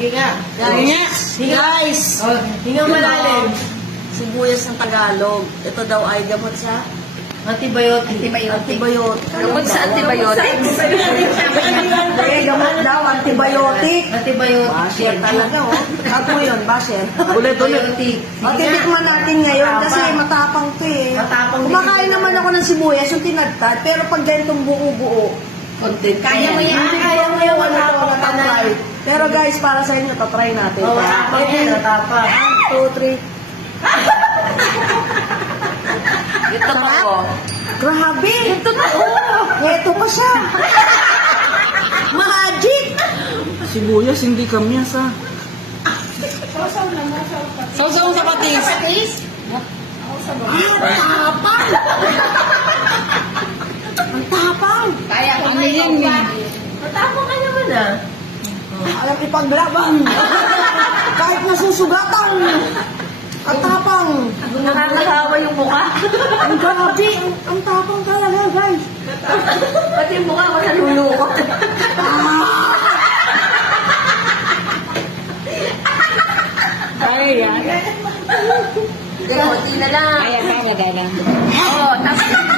sige nga. Guys! Oh, hinga malalim. Sibuyas ng Tagalog. Ito daw ay gamot sa Antibiotic. antibiotic. Gamot sa antibiotic. Gamot daw, antibiotic. Antibiotic. Basher talaga, oh. Ako yun, basher. Antibiotic. O, titikman natin ngayon kasi matapang to eh. Matapang. Kumakain naman ako ng sibuyas, yung tinagtad, pero pag ganitong buo-buo, Content. Kaya mo yan. kaya mo yung matapang ka na. Pero guys, para sa inyo, tatry natin. Oh, matapang yan. Matapang. 1, 2, 3. Ito pa ko. Grabe! Ito na! Ito pa siya! Magic! Sibuyas, hindi kamyas ah. Sausaw sa patis. Tapang! Ang tapang! Kaya ano yun eh. Matapang ka naman ah. Alam ipaglaban! Kahit nasusugatan! Ang tapang! Nakakahawa yung mukha. Ang grabe! Ang tapang talaga, guys! Pati yung mukha ko nalulukot. Ay, yan. Konti na lang. Ay, kaya lang. Oo, tapos